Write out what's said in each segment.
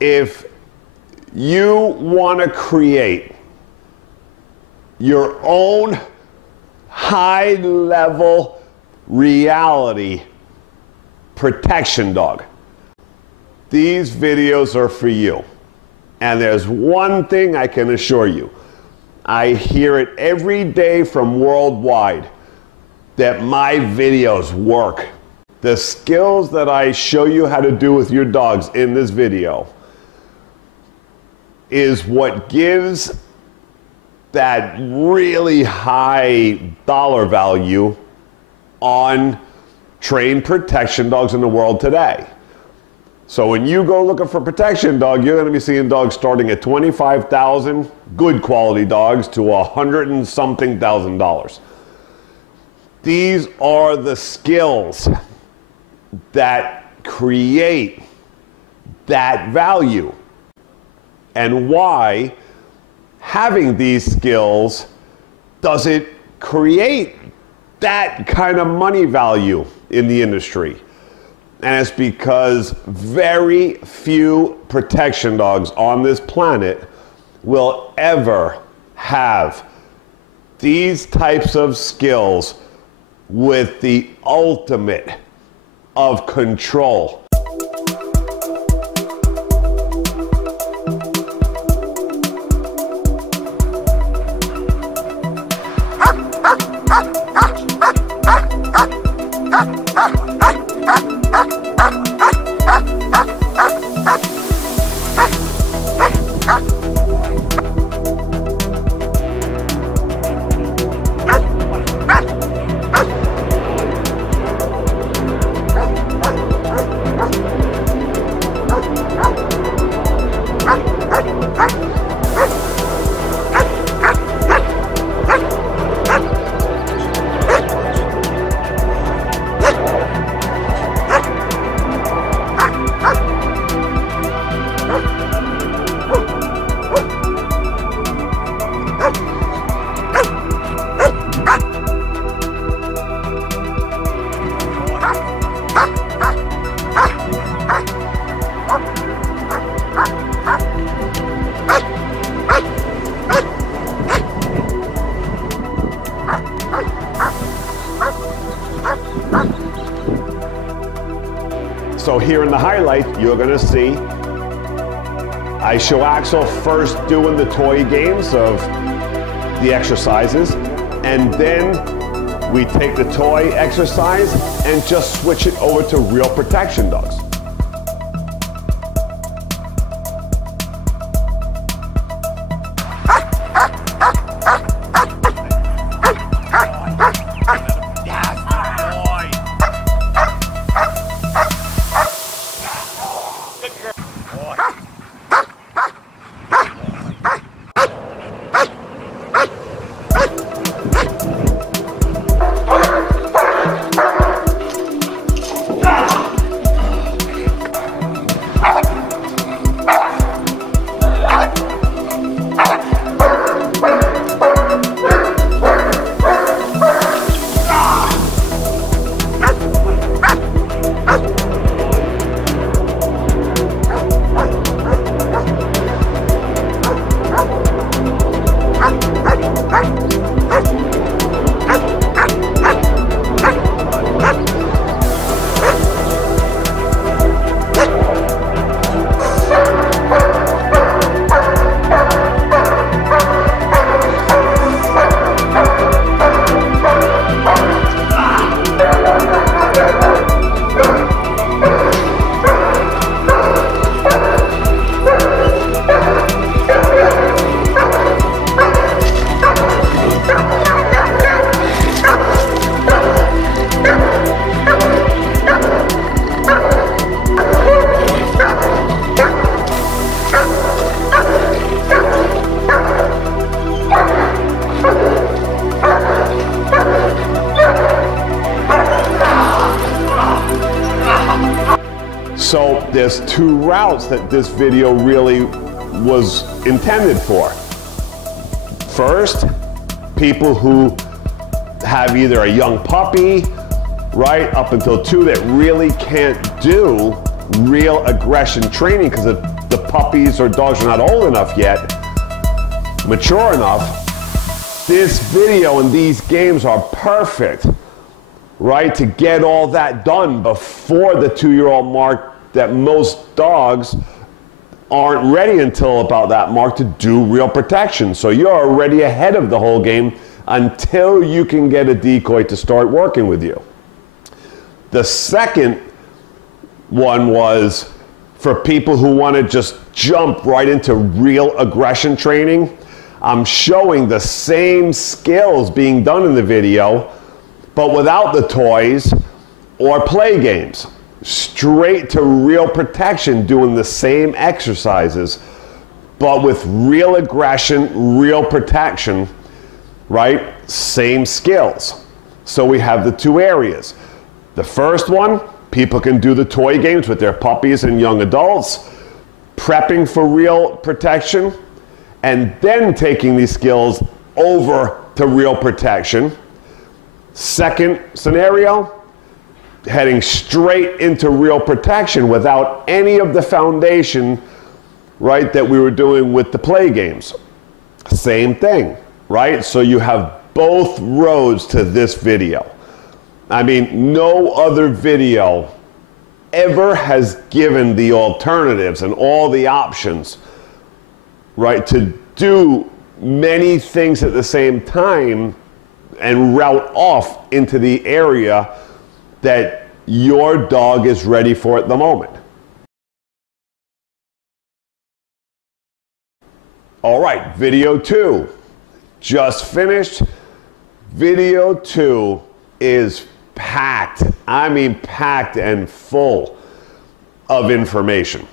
if you want to create your own high-level reality protection dog, these videos are for you. And there's one thing I can assure you. I hear it every day from worldwide that my videos work. The skills that I show you how to do with your dogs in this video is what gives that really high dollar value on trained protection dogs in the world today. So when you go looking for protection dog, you're going to be seeing dogs starting at $25,000, good quality dogs, to $100 and something thousand. These are the skills that create that value, and why having these skills does it create that kind of money value in the industry. And it's because very few protection dogs on this planet will ever have these types of skills with the ultimate of control. So here in the highlight, you're going to see I show Axel first doing the toy games of the exercises, and then we take the toy exercise and just switch it over to real protection dogs. So there's two routes that this video really was intended for. First, people who have either a young puppy, right, up until 2, that really can't do real aggression training, because the puppies or dogs are not old enough yet, mature enough, this video and these games are perfect, right, to get all that done before the 2-year-old mark, that most dogs aren't ready until about that mark to do real protection. So you're already ahead of the whole game until you can get a decoy to start working with you. The second one was for people who want to just jump right into real aggression training. I'm showing the same skills being done in the video, but without the toys or play games. Straight to real protection, doing the same exercises, but with real aggression, real protection, right? Same skills. So we have the two areas. The first one, people can do the toy games with their puppies and young adults, prepping for real protection, and then taking these skills over to real protection. Second scenario, heading straight into real protection without any of the foundation, right, that we were doing with the play games. Same thing, right? So you have both roads to this video. I mean, no other video ever has given the alternatives and all the options, right, to do many things at the same time and route off into the area that your dog is ready for at the moment. All right, video 2 just finished. Video 2 is packed, I mean packed and full of information.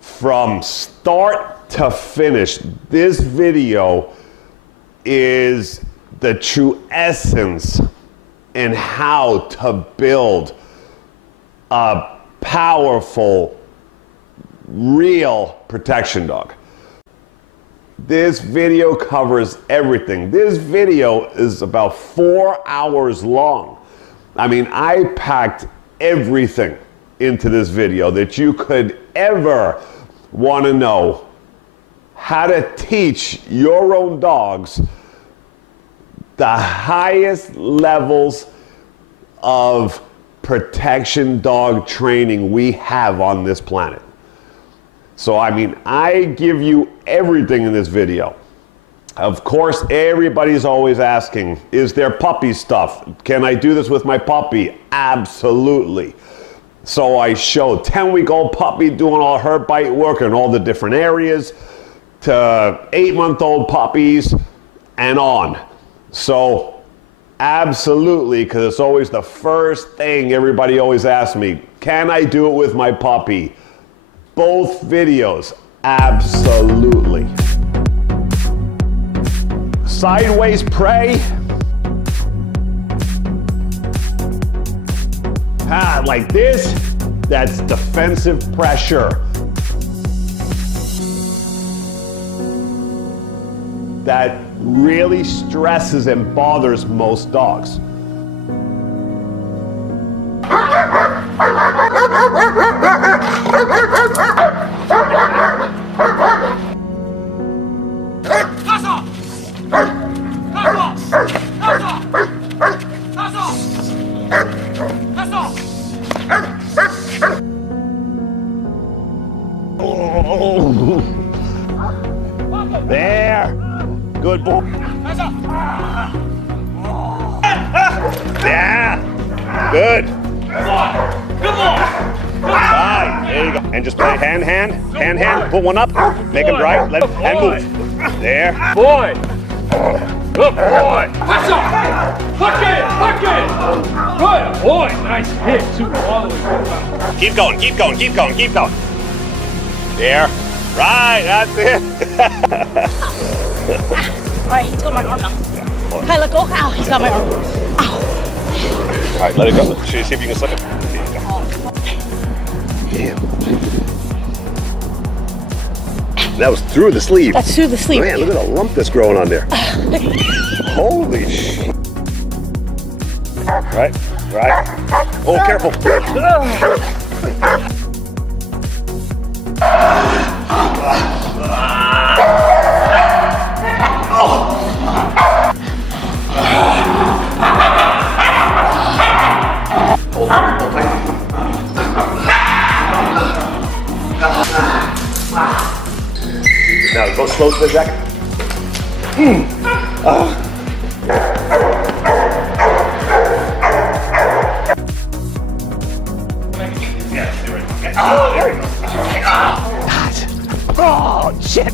From start to finish, this video is the true essence in how to build a powerful, real protection dog. This video covers everything. This video is about 4 hours long. I mean, I packed everything into this video that you could ever want to know how to teach your own dogs the highest levels of protection dog training we have on this planet. So, I mean, I give you everything in this video. Of course, everybody's always asking, is there puppy stuff? Can I do this with my puppy? Absolutely. So I show 10-week-old puppy doing all her bite work in all the different areas, to 8-month-old puppies and on. So absolutely, because it's always the first thing everybody always asks me, can I do it with my puppy? Both videos, absolutely. Sideways prey. Like this, that's defensive pressure. That really stresses and bothers most dogs. There. Good boy. Yeah. Good. Come on. Right. There you go. And just play hand. Put one up. Make him drive. Let him and move. There. Boy. Good boy. That's up. Hook it. Good boy. Nice hit. Super all the way. Keep going. There. Right. That's it. All right, he's got my arm now. Okay, let go. Ow, he's got my arm. Ow. All right, let it go. See if you can slip it. Damn. That was through the sleeve. That's through the sleeve. Man, look at the lump that's growing on there. Holy shit. Right. Oh, careful. Now go slow for a second. Oh, shit.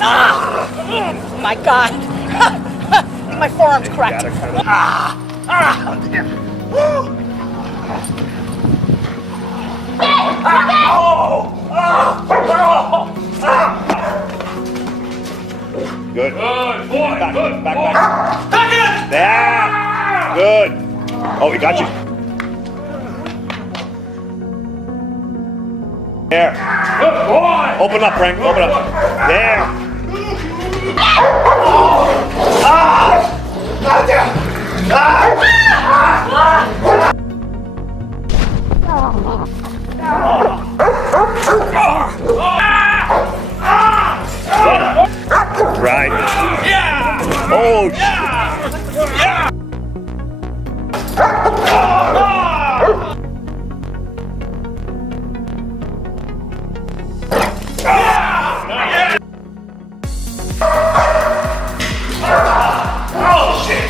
Oh my God. My forearm's cracked. Good. Good boy. Back, Good back, boy. back. Back it. There. Good. Oh, we got you. There. Good boy. Open up, Frank. Open up. There. Right. Yeah. Oh, Yeah. Oh, shit.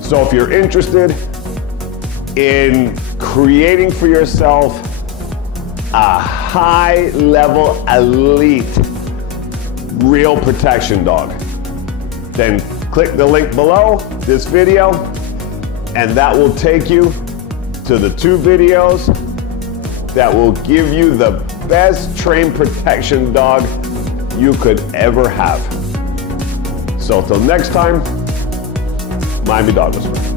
So if you're interested in creating for yourself a high-level elite real protection dog, then click the link below this video and that will take you to the 2 videos that will give you the best trained protection dog you could ever have. So till next time, Miami Dog Whisperer.